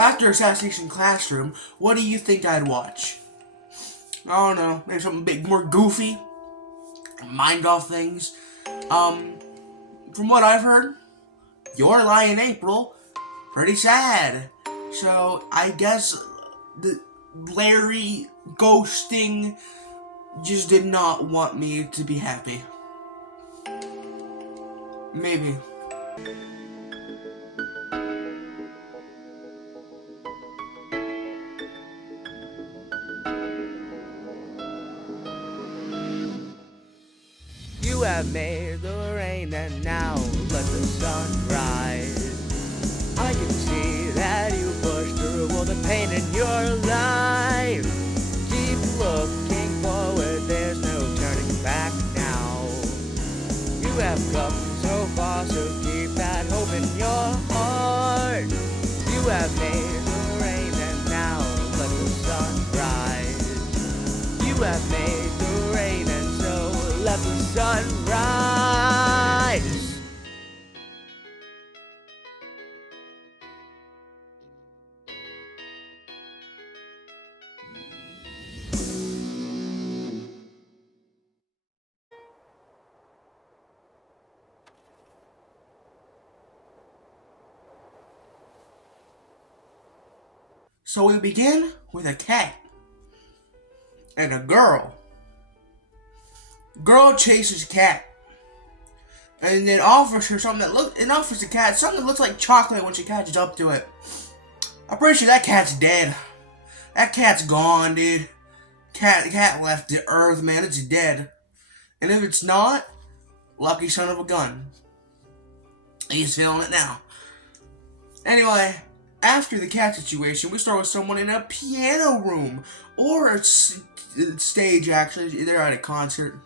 After Assassination Classroom, what do you think I'd watch? I don't know, maybe something a bit more goofy, mind off things. From what I've heard, Your Lie in April, pretty sad. So I guess the Larry ghosting just did not want me to be happy. Maybe. You have made the rain and now let the sun rise. I can see that you pushed through all the pain in your life. Keep looking forward, there's no turning back now. You have come so far, so keep that hope in your heart. You have made the rain and now let the sun rise. You have made the rain and so let the sun rise. So we begin with a cat and a girl. Girl chases cat, and then offers her something offers the cat something that looks like chocolate when she catches up to it. I'm pretty sure that cat's dead. That cat's gone, dude. Cat left the earth, man. It's dead. And if it's not, lucky son of a gun. He's feeling it now. Anyway, after the cat situation, we start with someone in a piano room or a stage. Actually, they're at a concert.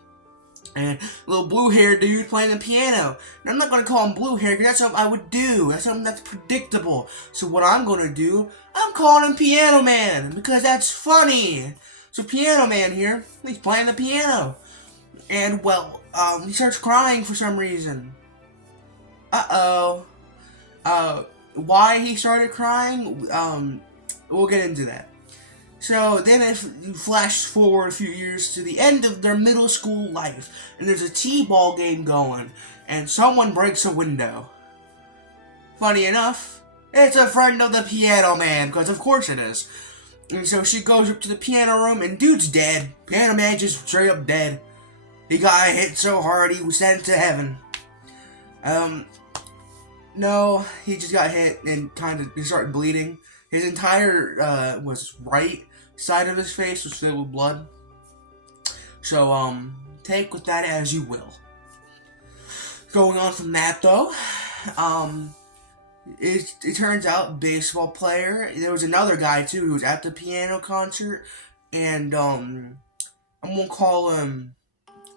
And a little blue-haired dude playing the piano. Now, I'm not going to call him blue-haired because that's something I would do. That's something that's predictable. So what I'm going to do, I'm calling him Piano Man because that's funny. So Piano Man here, he's playing the piano. And, well, he starts crying for some reason. Why he started crying, we'll get into that. So then if you flash forward a few years to the end of their middle school life, and there's a t-ball game going, and someone breaks a window. Funny enough, it's a friend of the Piano Man, because of course it is. And so she goes up to the piano room, and dude's dead. Piano Man just straight up dead. He got hit so hard he was sent to heaven. No, he just got hit and he started bleeding. His entire, right side of his face was filled with blood. So, take with that as you will. Going on from that, though, it turns out, baseball player, there was another guy, too, who was at the piano concert, and, I'm gonna call him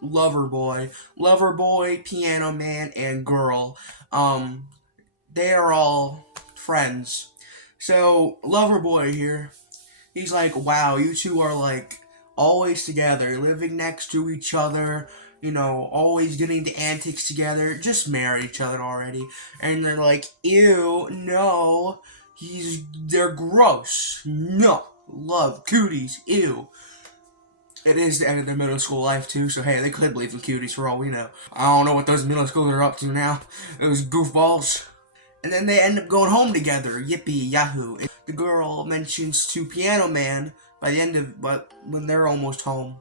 Loverboy. Loverboy, Piano Man, and Girl. They are all friends. So, Loverboy here, he's like, wow, you two are like always together, living next to each other, you know, always getting into antics together, just marry each other already. And they're like, ew, no, they're gross, no, love, cooties, ew. It is the end of their middle school life too, so hey, they could believe in cuties for all we know. I don't know what those middle schoolers are up to now, those goofballs. And then they end up going home together. Yippee yahoo! And the girl mentions to Piano Man by the end of, but when they're almost home,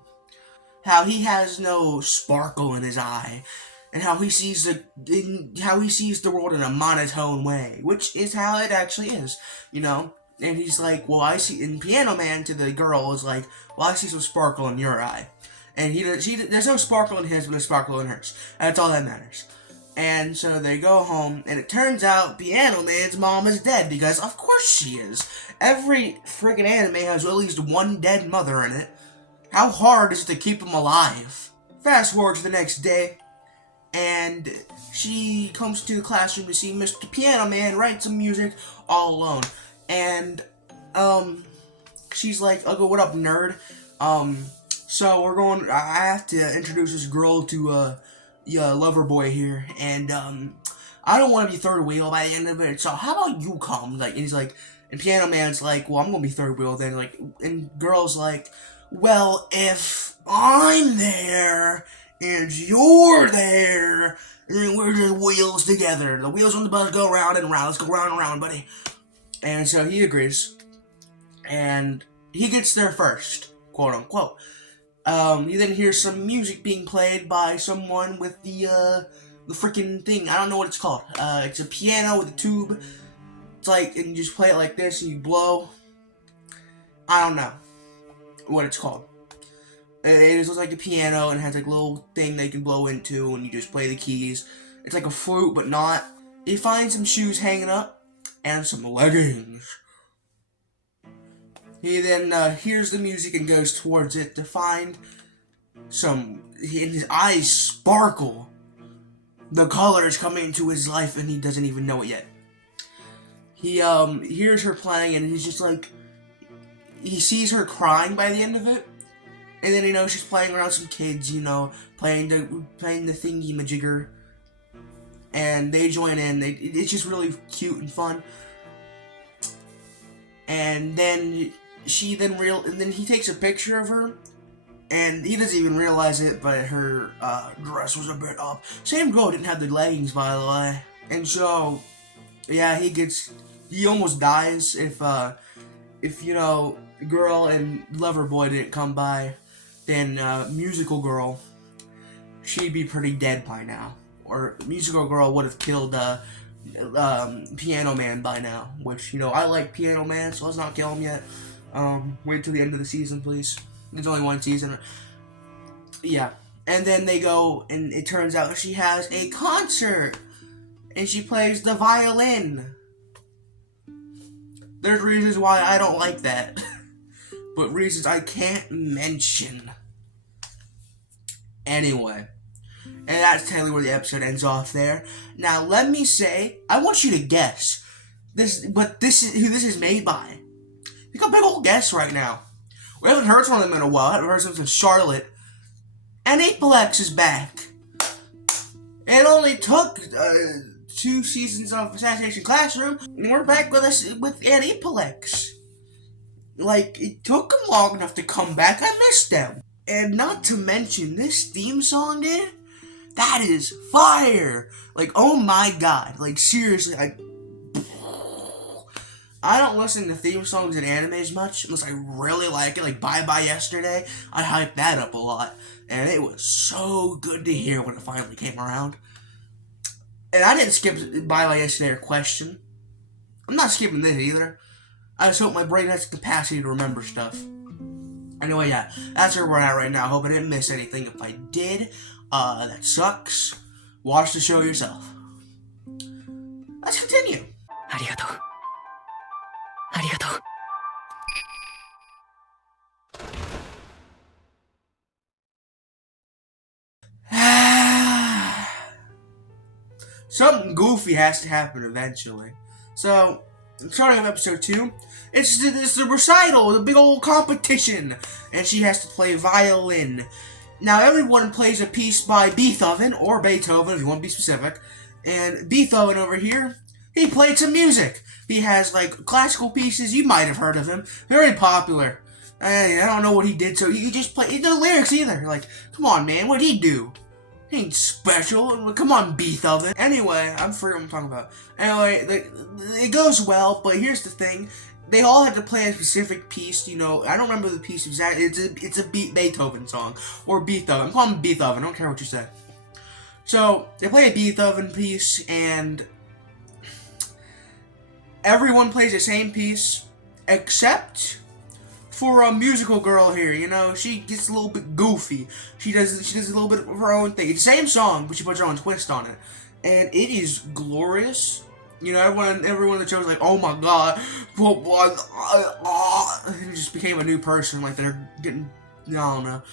how he has no sparkle in his eye, and how he sees the world in a monotone way, which is how it actually is, you know. And he's like, well, I see. And Piano Man to the girl is like, well, I see some sparkle in your eye, and there's no sparkle in his, but there's sparkle in hers. That's all that matters. And so they go home, and it turns out Piano Man's mom is dead, because of course she is. Every freaking anime has at least one dead mother in it. How hard is it to keep them alive? Fast forward to the next day, and she comes to the classroom to see Mr. Piano Man write some music all alone. And, she's like, okay, what up, nerd? So I have to introduce this girl to, Loverboy here, and I don't want to be third wheel by the end of it, so how about you come? Like, and he's like, And Piano Man's like, well, I'm gonna be third wheel then. Like, and Girl's like, well, if I'm there and you're there, then we're the wheels together. The wheels on the bus go round and round. Let's go round and round, buddy. And so he agrees, and he gets there first, quote unquote. You then hear some music being played by someone with the freaking thing. I don't know what it's called. It's a piano with a tube. It's like, and you just play it like this and you blow. I don't know what it's called. It looks like a piano and has like a little thing they can blow into, and you just play the keys. It's like a flute, but not. You find some shoes hanging up and some leggings. He then hears the music and goes towards it to find some. And his eyes sparkle. The colors coming into his life, and he doesn't even know it yet. He hears her playing, and he's just like, he sees her crying by the end of it, and then she's playing around some kids, playing the thingy-majigger, and they join in. It's just really cute and fun. And then and then he takes a picture of her, and he doesn't even realize it, but her dress was a bit up. Same girl didn't have the leggings, by the way. And so, yeah, he almost dies if Girl and Lover Boy didn't come by. Then Musical Girl, she'd be pretty dead by now. Or Musical Girl would have killed Piano Man by now. Which, I like Piano Man, so let's not kill him yet. Wait till the end of the season, please. There's only one season. Yeah. And then they go, and it turns out she has a concert. And she plays the violin. There's reasons why I don't like that. But reasons I can't mention. Anyway. And that's technically where the episode ends off there. Now, let me say, I want you to guess. This is who this is made by. Make a big old guess right now. We haven't heard from them in a while. I haven't heard from them since Charlotte. And Apelex is back. It only took 2 seasons of Assassination Classroom, and we're back with Apelex. Like, it took them long enough to come back. I missed them. And not to mention, this theme song, dude, that is fire. Like, oh my god. Like, seriously, I don't listen to theme songs in animes much unless I really like it. Like Bye Bye Yesterday, I hyped that up a lot, and it was so good to hear when it finally came around. And I didn't skip Bye Bye Yesterday or Question. I'm not skipping this either. I just hope my brain has the capacity to remember stuff. Anyway, yeah, that's where we're at right now. I hope I didn't miss anything. If I did, that sucks. Watch the show yourself. Let's continue. ありがとう。ありがとう。Something goofy has to happen eventually. So, starting off episode 2, it's the recital, the big old competition, and she has to play violin. Now, everyone plays a piece by Beethoven, or Beethoven if you want to be specific, and Beethoven over here, he played some music. He has, like, classical pieces. You might have heard of him. Very popular. I don't know what he did, so you just play. He didn't know lyrics either. Like, come on, man. What did he do? He ain't special. Come on, Beethoven. Anyway, I'm forgetting what I'm talking about. Anyway, it goes well, but here's the thing. They all have to play a specific piece, I don't remember the piece exactly. It's a Beethoven song. Or Beethoven. I'm calling him Beethoven. I don't care what you say. So, they play a Beethoven piece, and everyone plays the same piece, except for a Musical Girl here. She gets a little bit goofy. She does a little bit of her own thing. It's the same song, but she puts her own twist on it, and it is glorious. Everyone in the show is like, oh my god, it just became a new person. Like they're getting, I don't know.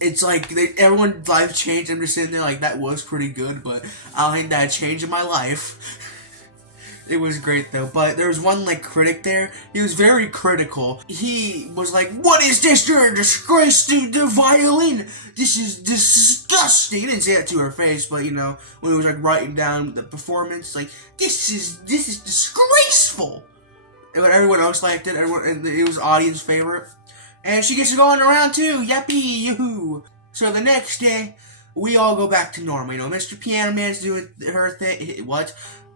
It's like everyone's life changed. I'm just sitting there like, that was pretty good, but I don't think that changed in my life. It was great though, but there was one like critic there. He was very critical. He was like, "What is this? You're a disgrace to the violin. This is disgusting." He didn't say that to her face, but you know, when he was like writing down the performance, like this is disgraceful. And everyone else liked it. And it was audience favorite. And she gets to go on around too. Yappee, yoo-hoo. So the next day, we all go back to normal. You know, Mr. Piano Man's doing her thing. What?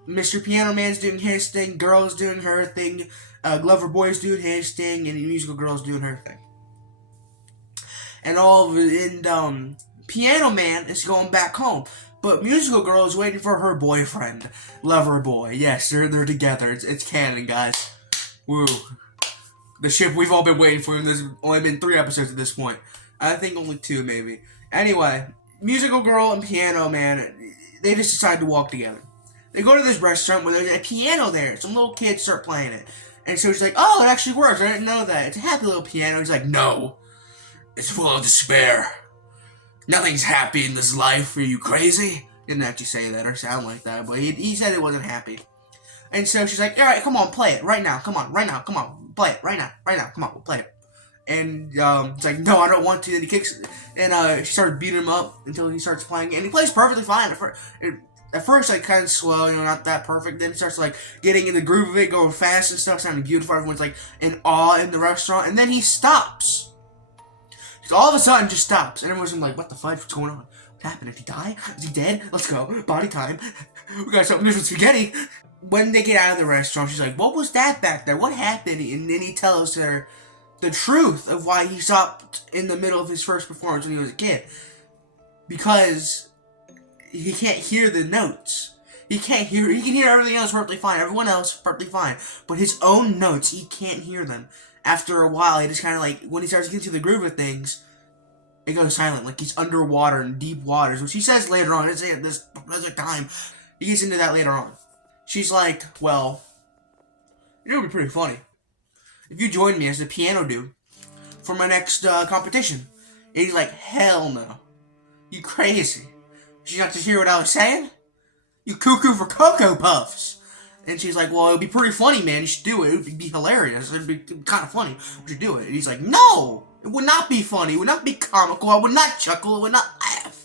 Mr. Piano Man's doing his thing. Girl's doing her thing. Glover Boy's doing his thing. And the Musical Girl's doing her thing. And Piano Man is going back home. But Musical Girl is waiting for her boyfriend. Lover Boy. Yes, they're together. It's canon, guys. Woo. The ship we've all been waiting for, and there's only been 3 episodes at this point. I think only 2, maybe. Anyway, Musical Girl and Piano Man, they just decide to walk together. They go to this restaurant where there's a piano there. Some little kids start playing it. And so she's like, "Oh, it actually works. I didn't know that. It's a happy little piano." He's like, "No. It's full of despair. Nothing's happy in this life. Are you crazy?" Didn't actually say that or sound like that, but he said it wasn't happy. And so she's like, "Alright, come on, play it. Right now. Come on, right now. Come on. Play it. Right now. Right now. Come on, we'll play it." And he's like, "No, I don't want to." And he kicks, and she started beating him up until he starts playing it. And he plays perfectly fine. At first, like, kind of slow, you know, not that perfect. Then he starts, like, getting in the groove of it, going fast and stuff, sounding beautiful. Everyone's, like, in awe in the restaurant. And then he stops. So all of a sudden, just stops. And everyone's like, "What the fudge? What's going on? What happened? Did he die? Is he dead? Let's go. Body time. We got something different spaghetti." When they get out of the restaurant, she's like, "What was that back there? What happened?" And then he tells her the truth of why he stopped in the middle of his first performance when he was a kid. Because he can't hear the notes. He can hear everything else perfectly fine. Everyone else perfectly fine. But his own notes, he can't hear them. After a while, he just kind of like, when he starts getting to the groove of things, it goes silent. Like he's underwater in deep waters, which he says later on. It's at this specific time. He gets into that later on. She's like, "Well, it would be pretty funny if you joined me as the piano dude for my next competition." And he's like, "Hell no. You crazy. Did you not just hear what I was saying? You cuckoo for Cocoa Puffs." And she's like, "Well, it would be pretty funny, man. You should do it. It would be hilarious. It would be kind of funny. You should do it." And he's like, "No, it would not be funny. It would not be comical. I would not chuckle. I would not laugh."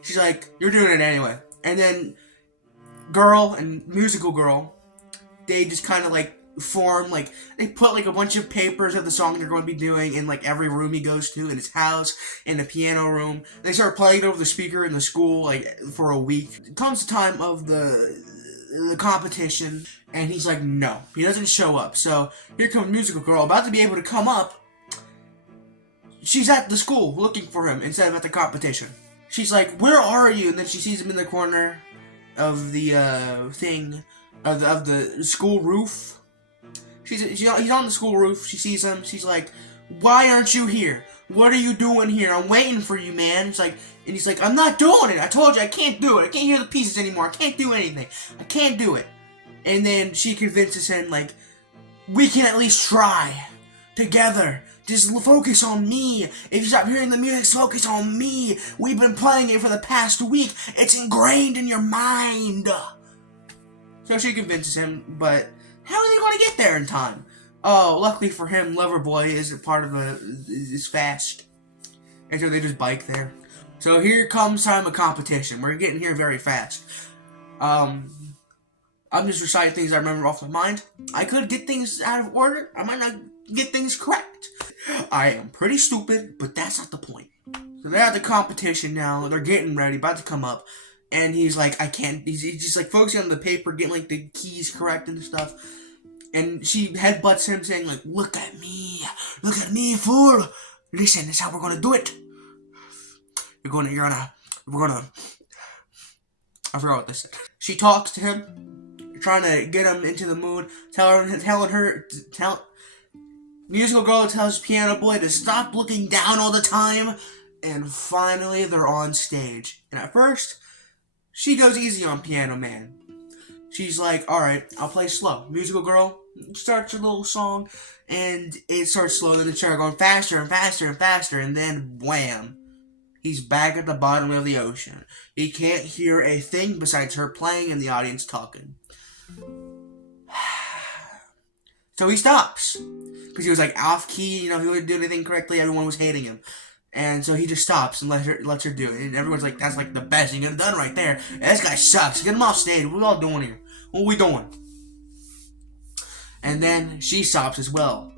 She's like, "You're doing it anyway." And then Girl and Musical Girl, they just kind of like form, like they put like a bunch of papers of the song they're going to be doing in like every room he goes to in his house, in the piano room. They start playing it over the speaker in the school like for a week. It comes the time of the competition, and he's like, no, he doesn't show up. So here comes Musical Girl, about to be able to come up. She's at the school looking for him instead of at the competition. She's like, "Where are you?" And then she sees him in the corner of the of the school roof. He's on the school roof. She sees him. She's like, "Why aren't you here? What are you doing here? I'm waiting for you, man." It's like, and he's like, "I'm not doing it. I told you I can't do it. I can't hear the pieces anymore. I can't do anything. I can't do it." And then she convinces him, like, "We can at least try together. Just focus on me. If you stop hearing the music, focus on me. We've been playing it for the past week. It's ingrained in your mind." So she convinces him, but how are they going to get there in time? Oh, luckily for him, Loverboy is fast. And so they just bike there. So here comes time of competition. We're getting here very fast. I'm just reciting things I remember off my mind. I could get things out of order. I might not get things correct. I am pretty stupid, but that's not the point. So they're at the competition now. They're getting ready, about to come up. And he's like, I can't. He's just like focusing on the paper, getting like the keys correct and stuff. And she headbutts him, saying like, look at me, fool. Listen, this is how we're gonna do it. We're gonna. I forgot what this said. She talks to him, trying to get him into the mood, Musical Girl tells Piano Boy to stop looking down all the time, and finally they're on stage. And at first, she goes easy on Piano Man. She's like, "Alright, I'll play slow." Musical Girl starts her little song, and it starts slow, and then it starts going faster and faster and faster, and then wham! He's back at the bottom of the ocean. He can't hear a thing besides her playing and the audience talking. So he stops. Because he was like off key, he wouldn't do anything correctly, everyone was hating him. And so he just stops and lets her do it. And everyone's like, that's like the best thing you could have done right there. And this guy sucks. Get him off stage. What are we all doing here? What are we doing? And then she stops as well.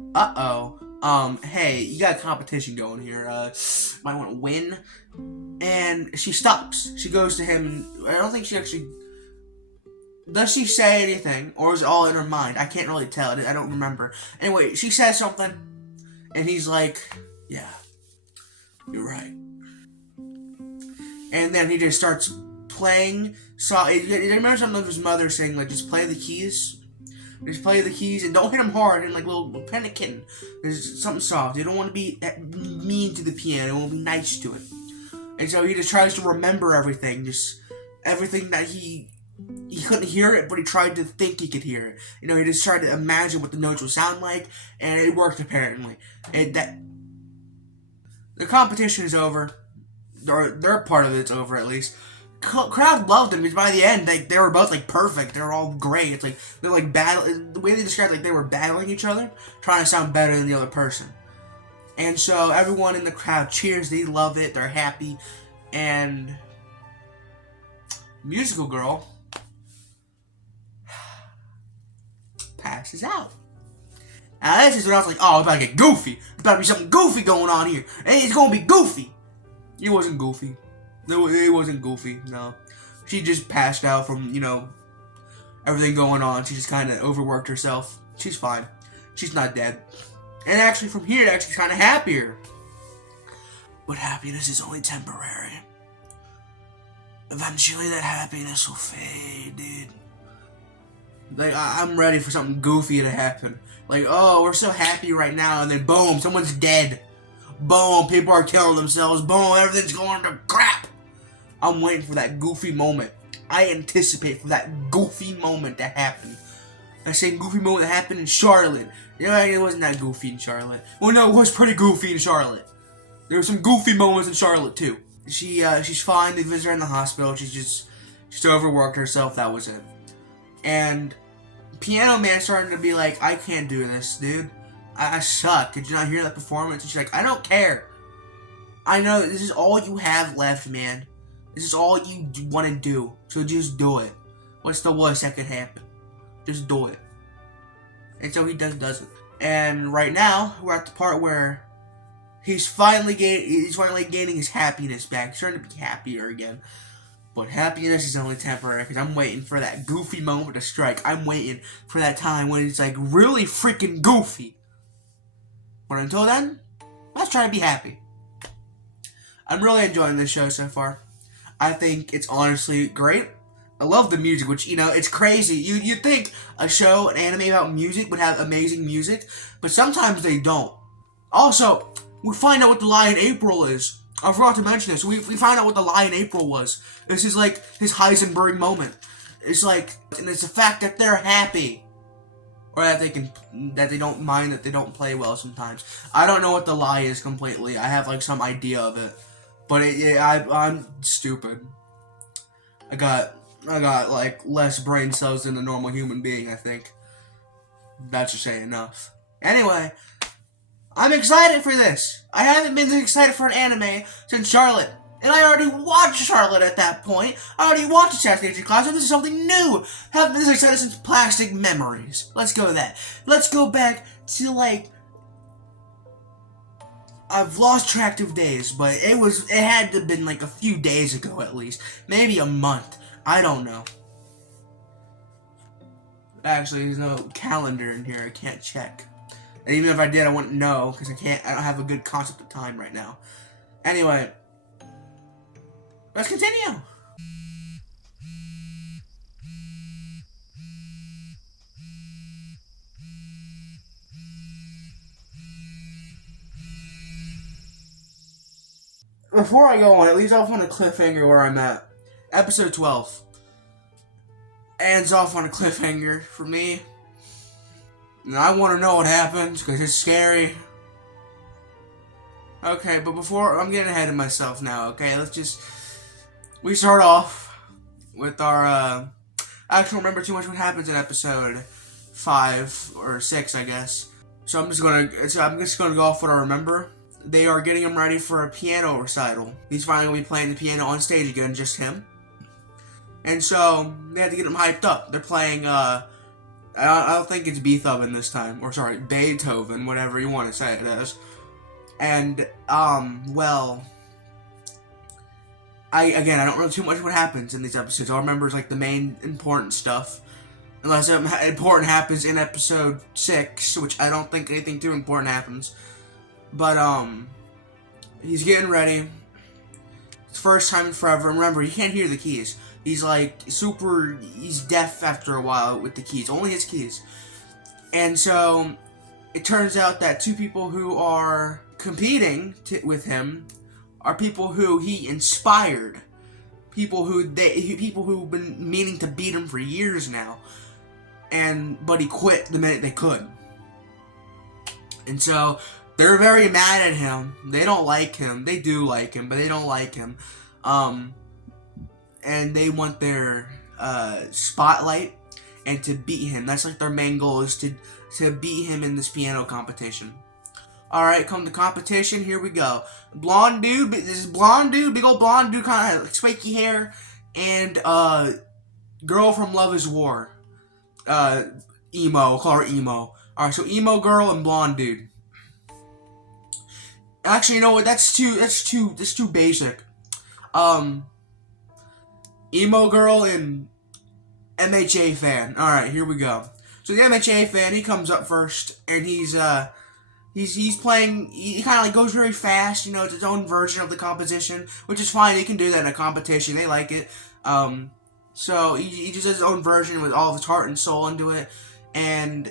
Hey, you got a competition going here. Might want to win. And she stops. She goes to him, and I don't think she actually... Does she say anything? Or is it all in her mind? I can't really tell. I don't remember. Anyway, she says something, and he's like, yeah, you're right. And then he just starts playing. So, I remember something of his mother saying, like, just play the keys. Just play the keys and don't hit them hard and like little panic kitten. There's something soft. You don't want to be mean to the piano. You want to be nice to it. And so he just tries to remember everything. Just everything that he couldn't hear it, but he tried to think he could hear it. He just tried to imagine what the notes would sound like, and it worked apparently. And the competition is over. Their part of it's over at least. Crowd loved them because by the end they were both like perfect. They were all great. It's like they're like battling. The way they described like they were battling each other, trying to sound better than the other person. And so everyone in the crowd cheers. They love it. They're happy. And musical girl passes out. Now this is when I was like, oh, it's about to get goofy. It's about to be something goofy going on here. And it's gonna be goofy. It wasn't goofy. No, it wasn't goofy, no. She just passed out from, everything going on. She just kind of overworked herself. She's fine. She's not dead. And actually, from here, she's kind of happier. But happiness is only temporary. Eventually, that happiness will fade, dude. Like, I'm ready for something goofy to happen. Like, oh, we're so happy right now, and then boom, someone's dead. Boom, people are killing themselves. Boom, everything's going to crap. I'm waiting for that goofy moment. I anticipate for that goofy moment to happen. That same goofy moment that happened in Charlotte. It wasn't that goofy in Charlotte. Well, no, it was pretty goofy in Charlotte. There were some goofy moments in Charlotte, too. She's fine. They visit her in the hospital. She's overworked herself. That was it. And Piano Man started to be like, I can't do this, dude. I suck. Did you not hear that performance? And she's like, I don't care. I know this is all you have left, man. This is all you want to do. So just do it. What's the worst that could happen? Just do it. And so he does it. And right now, we're at the part where he's finally gaining his happiness back. He's starting to be happier again. But happiness is only temporary because I'm waiting for that goofy moment to strike. I'm waiting for that time when it's like really freaking goofy. But until then, let's try to be happy. I'm really enjoying this show so far. I think it's honestly great. I love the music, which, it's crazy. You'd think a show, an anime about music would have amazing music, but sometimes they don't. Also, we find out what the lie in April is. I forgot to mention this. We find out what the lie in April was. This is like his Heisenberg moment. It's like, and it's the fact that they're happy. Or that they don't mind that they don't play well sometimes. I don't know what the lie is completely. I have like some idea of it. But I'm stupid. I got like less brain cells than a normal human being, I think. That should say enough. Anyway, I'm excited for this. I haven't been this excited for an anime since Charlotte. And I already watched Charlotte at that point. I already watched Assassination Classroom. This is something new. Haven't been this excited since Plastic Memories. Let's go with that. Let's go back to like... I've lost track of days, but it had to have been like a few days ago at least. Maybe a month. I don't know. Actually, there's no calendar in here. I can't check. And even if I did, I wouldn't know, because I don't have a good concept of time right now. Anyway, let's continue. Before I go on, it leaves off on a cliffhanger where I'm at. Episode 12. Ends off on a cliffhanger for me. And I want to know what happens, because it's scary. Okay, but before, I'm getting ahead of myself now, okay? We start off with our, I don't remember too much what happens in episode 5 or 6, I guess. So I'm just gonna go off what I remember. They are getting him ready for a piano recital. He's finally gonna be playing the piano on stage again, just him. And so they had to get him hyped up. They're playing. I don't think it's Beethoven this time, or sorry, Beethoven, whatever you want to say it as. And well, I don't know too much what happens in these episodes. All I remember is like the main important stuff. Unless something important happens in episode 6, which I don't think anything too important happens. But, he's getting ready. It's first time in forever. And remember, he can't hear the keys. He's like he's deaf after a while with the keys. Only his keys. And so, it turns out that 2 people who are competing with him are people who he inspired. People who've been meaning to beat him for years now. But he quit the minute they could. And so they're very mad at him. They don't like him. They do like him, but they don't like him. And they want their spotlight and to beat him. That's like their main goal, is to beat him in this piano competition. Alright, come to competition, here we go. Blonde dude, this is blonde dude, big old blonde dude, kind of like spiky hair, and girl from Love is War. Emo, call her Emo. Alright, so emo girl and blonde dude. Actually, you know what? That's too basic. Emo girl and MHA fan. Alright, here we go. So the MHA fan, he comes up first, and he's playing, he kind of like goes very fast, you know, it's his own version of the composition, which is fine, he can do that in a competition, they like it. So he just has his own version with all of his heart and soul into it, and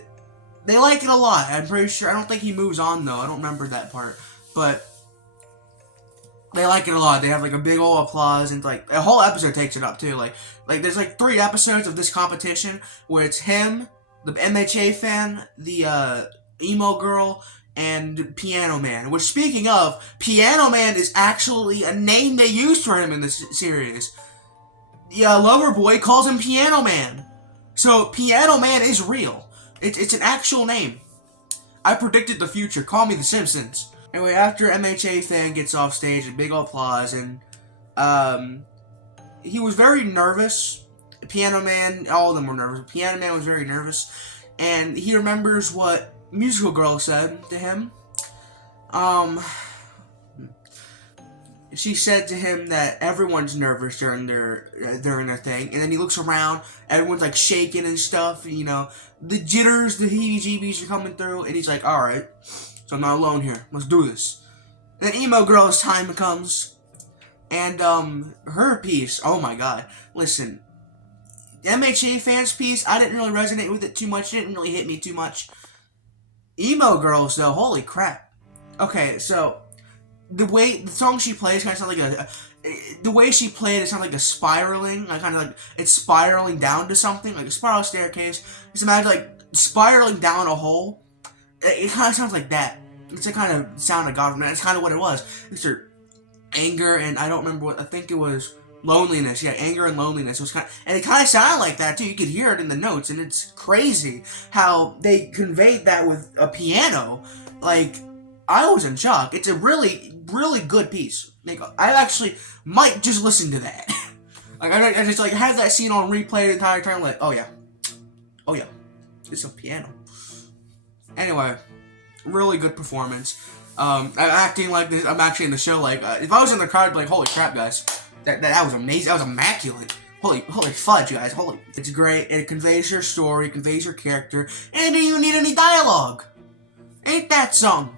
they like it a lot. I'm pretty sure. I don't think he moves on though. I don't remember that part, but they like it a lot. They have like a big old applause, and like a whole episode takes it up too. Like there's like 3 episodes of this competition where it's him, the MHA fan, the emo girl, and Piano Man. Which, speaking of, Piano Man is actually a name they used for him in this series. Yeah, Loverboy calls him Piano Man. So, Piano Man is real. It's an actual name. I predicted the future. Call me The Simpsons. Anyway, after MHA fan gets off stage, a big applause, and he was very nervous. Piano Man, all of them were nervous. Piano Man was very nervous, and he remembers what Musical Girl said to him. She said to him that everyone's nervous during their thing, and then he looks around, everyone's like shaking and stuff, you know, the jitters, the heebie-jeebies are coming through, and he's like, alright, so I'm not alone here, let's do this. Then Emo Girl's time comes, and her piece, oh my god, listen, MHA fans' piece, I didn't really resonate with it too much, it didn't really hit me too much. Emo Girls, though, holy crap. Okay, so the song she plays kind of sounds like the way she played it sounds like a spiraling, like kind of like it's spiraling down to something, like a spiral staircase. Just imagine like spiraling down a hole. It kind of sounds like that. It's a kind of sound of God. That's kind of what it was. It's her anger, and I don't remember what, I think it was loneliness. Yeah, anger and loneliness. It was and it kind of sounded like that too. You could hear it in the notes, and it's crazy how they conveyed that with a piano. Like, I was in shock. It's a really, really good piece. Like, I actually might just listen to that. Like, I just like have that scene on replay the entire time. Like, oh yeah, it's a piano. Anyway, really good performance. I'm acting like this. I'm actually in the show. Like, if I was in the crowd, I'd be like, holy crap, guys, that was amazing. That was immaculate. Holy fudge, guys. It's great. It conveys your story, conveys your character, and it didn't even need any dialogue. Ain't that something?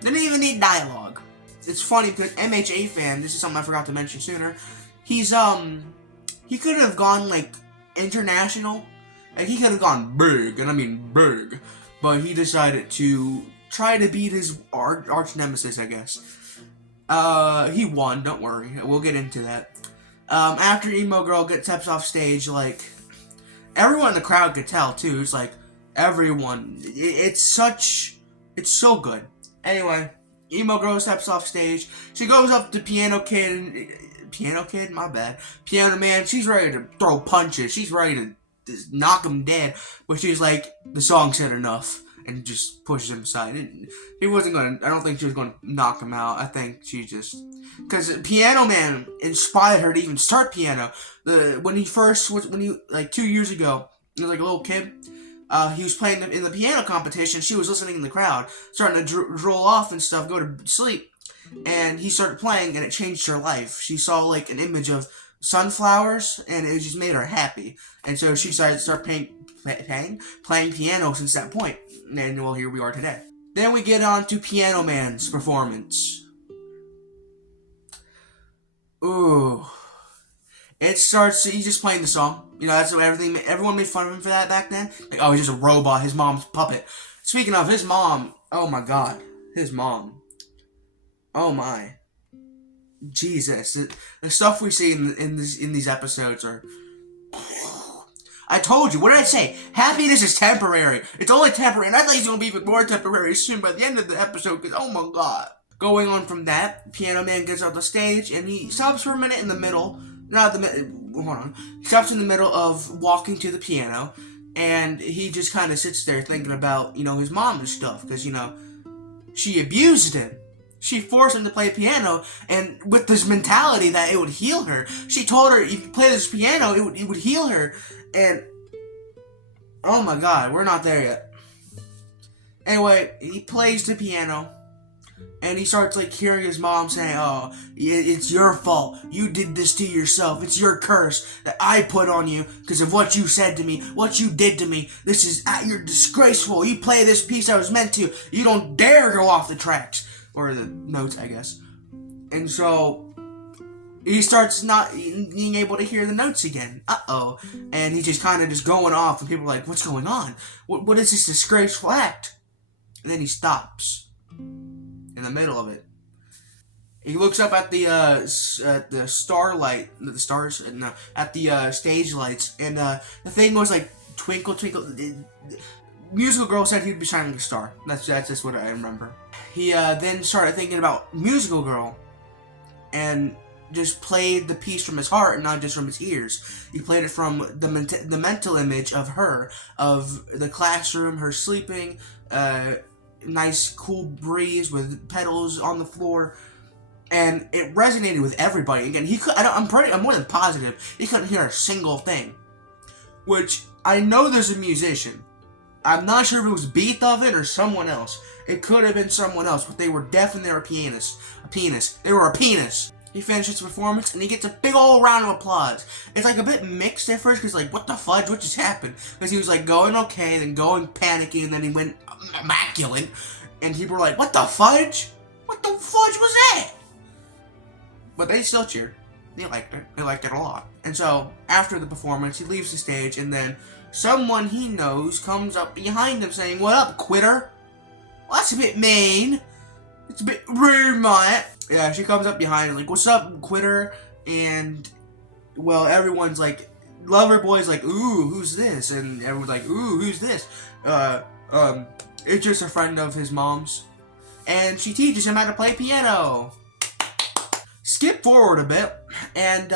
Didn't even need dialogue. It's funny because MHA fan, this is something I forgot to mention sooner, he could have gone, like, international. Like, he could have gone big, and I mean big. But he decided to try to beat his arch nemesis, I guess. He won, don't worry. We'll get into that. After Emo Girl steps off stage, like, everyone in the crowd could tell, too. It's like, everyone. It's so good. Anyway, Emo Girl steps off stage. She goes up to Piano Kid, my bad. Piano Man, she's ready to throw punches. She's ready to just knock him dead. But she's like, the song said enough, and just pushes him aside. He wasn't gonna. I don't think she was gonna knock him out. I think she just, because Piano Man inspired her to even start piano. When he like 2 years ago, he was like a little kid. He was playing in the piano competition. She was listening in the crowd, starting to drool off and stuff, go to sleep. And he started playing, and it changed her life. She saw like an image of sunflowers, and it just made her happy. And so she decided to start playing piano since that point. And well, here we are today. Then we get on to Piano Man's performance. Ooh. It starts, he's just playing the song. You know, that's everything. Everyone made fun of him for that back then. Like, oh, he's just a robot, his mom's puppet. Speaking of his mom, oh my god, his mom. Oh my. Jesus. The stuff we see in these episodes are... I told you, what did I say? Happiness is temporary. It's only temporary, and I thought he's going to be even more temporary soon by the end of the episode, because oh my god. Going on from that, Piano Man gets off the stage, and he stops for a minute in the middle. Hold on. He stops in the middle of walking to the piano, and he just kind of sits there thinking about, you know, his mom and stuff, because, you know, she abused him. She forced him to play piano, and with this mentality that it would heal her. She told her, if you play this piano, it would heal her. And, oh my god, we're not there yet. Anyway, he plays the piano, and he starts, like, hearing his mom saying, oh, it's your fault. You did this to yourself. It's your curse that I put on you because of what you said to me, what you did to me. You're disgraceful. You play this piece I was meant to. You don't dare go off the tracks. Or the notes, I guess. And so, he starts not being able to hear the notes again. Uh-oh. And he's just kind of just going off, and people are like, what's going on? What is this disgraceful act? And then he stops. In the middle of it. He looks up at the starlight, the stars, no, at the stage lights, and the thing was like, twinkle, twinkle. Musical Girl said he'd be shining like a star. That's just what I remember. He then started thinking about Musical Girl, and just played the piece from his heart and not just from his ears. He played it from the mental image of her, of the classroom, her sleeping, nice cool breeze with petals on the floor, and it resonated with everybody. Again, I'm more than positive he couldn't hear a single thing. Which I know there's a musician. I'm not sure if it was Beethoven or someone else. It could have been someone else, but they were definitely a pianist. They were a penis. He finishes the performance, and he gets a big old round of applause. It's like a bit mixed at first, because like, what the fudge? What just happened? Because he was like going okay, then going panicky, and then he went immaculate. And people were like, what the fudge? What the fudge was that? But they still cheered. They liked it. They liked it a lot. And so, after the performance, he leaves the stage, and then someone he knows comes up behind him saying, what up, quitter? Well, that's a bit mean. It's a bit rude, mate. Yeah, she comes up behind him like, what's up, quitter? And, well, everyone's like, Loverboy's like, ooh, who's this? And everyone's like, ooh, who's this? It's just a friend of his mom's. And she teaches him how to play piano. Skip forward a bit, and,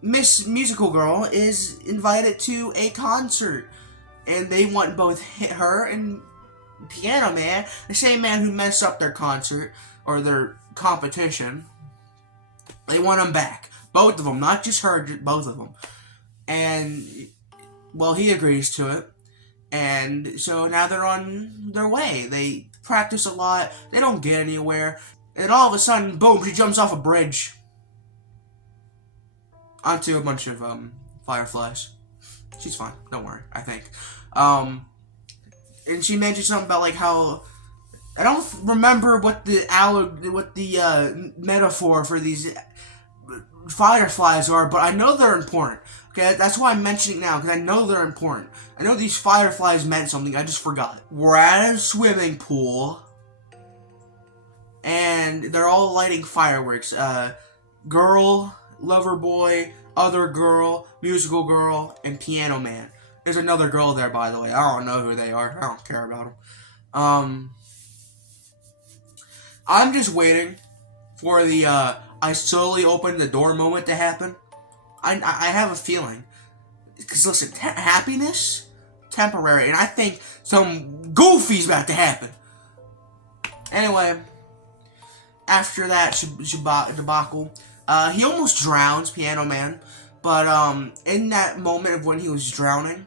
Miss Musical Girl is invited to a concert, and they want both her and Piano Man, the same man who messed up their concert, or their competition, they want him back. Both of them, not just her, just both of them. And, well, he agrees to it, and so now they're on their way. They practice a lot, they don't get anywhere, and all of a sudden, boom, she jumps off a bridge. Onto a bunch of, fireflies. She's fine, don't worry, I think. And she mentioned something about, like, how... I don't remember what the metaphor for these fireflies are, but I know they're important. Okay, that's why I'm mentioning it now, because I know they're important. I know these fireflies meant something, I just forgot. We're at a swimming pool, and they're all lighting fireworks. Girl... Lover Boy, Other Girl, Musical Girl, and Piano Man. There's another girl there, by the way. I don't know who they are. I don't care about them. I'm just waiting for the, I slowly opened the door moment to happen. I have a feeling. Because listen, happiness, temporary, and I think some goofy's about to happen. Anyway, after that debacle, he almost drowns Piano Man, but in that moment of when he was drowning,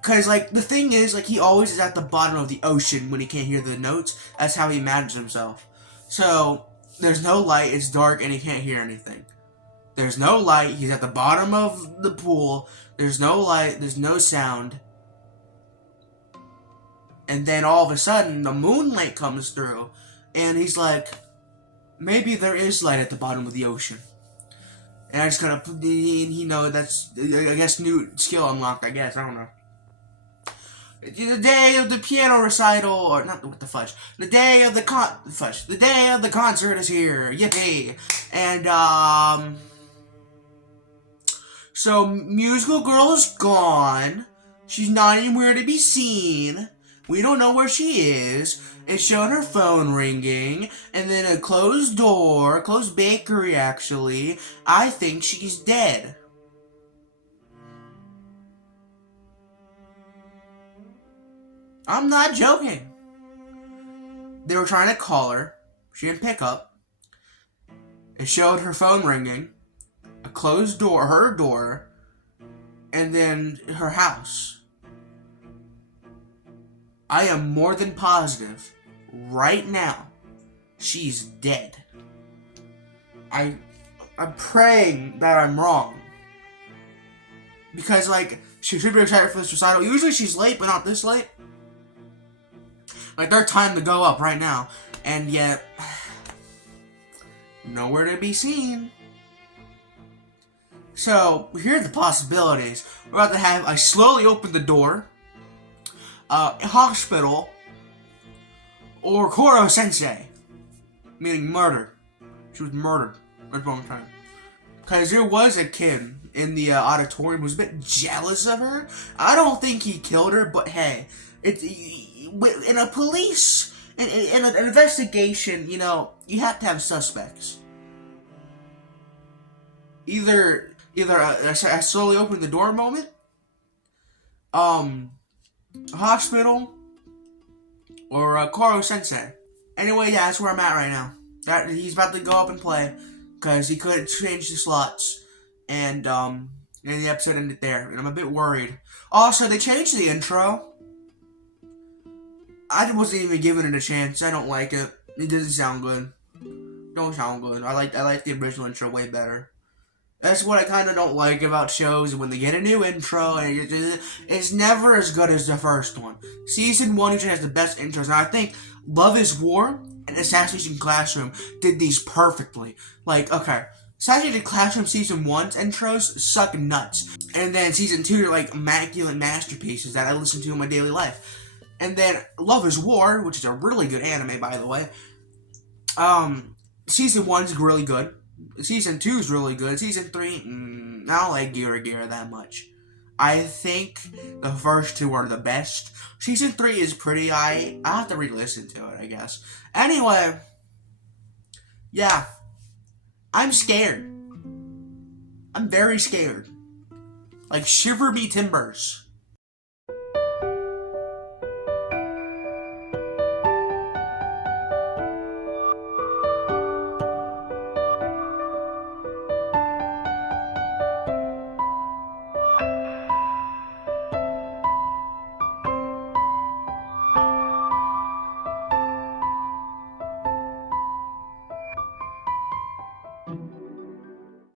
because like the thing is, like he always is at the bottom of the ocean when he can't hear the notes. That's how he imagines himself. So there's no light, it's dark, and he can't hear anything. There's no light, he's at the bottom of the pool, there's no light, there's no sound. And then all of a sudden, the moonlight comes through, and he's like, maybe there is light at the bottom of the ocean. And I just kind of, that's, I guess, new skill unlocked, I guess, I don't know. The day of the piano recital, or not, what the fudge, the day of the concert is here, yippee. And, so Musical Girl is gone, she's not anywhere to be seen, we don't know where she is, it's showing her phone ringing, and then a closed door, closed bakery actually, I think she's dead. I'm not joking. They were trying to call her. She didn't pick up. It showed her phone ringing, a closed door, her door, and then her house. I am more than positive, right now, she's dead. I'm praying that I'm wrong. Because, like, she should be excited for this recital. Usually she's late, but not this late. Like, their time to go up right now. And yet, nowhere to be seen. So, here are the possibilities. We're about to have, I slowly open the door, a hospital, or Koro Sensei. Meaning murder. She was murdered. That's what I'm trying. Because there was a kid in the auditorium who was a bit jealous of her. I don't think he killed her, but hey, in a police, in an investigation, you know, you have to have suspects. Either I slowly open the door moment, a hospital, or Koro Sensei. Anyway, yeah, that's where I'm at right now. He's about to go up and play, because he couldn't change the slots, and the episode ended there, and I'm a bit worried. Also, they changed the intro. I wasn't even giving it a chance. I don't like it. It doesn't sound good. Don't sound good. I like the original intro way better. That's what I kind of don't like about shows, when they get a new intro, and it's never as good as the first one. Season 1 usually has the best intros, and I think Love is War and Assassination Classroom did these perfectly. Like, okay, Assassination Classroom Season 1's intros suck nuts, and then Season 2 are like immaculate masterpieces that I listen to in my daily life. And then Love is War, which is a really good anime, by the way. Season 1's really good. Season 2's really good. Season 3, I don't like Gira that much. I think the first two are the best. Season 3 is pretty, I have to re-listen to it, I guess. Anyway, yeah. I'm scared. I'm very scared. Like, shiver me timbers.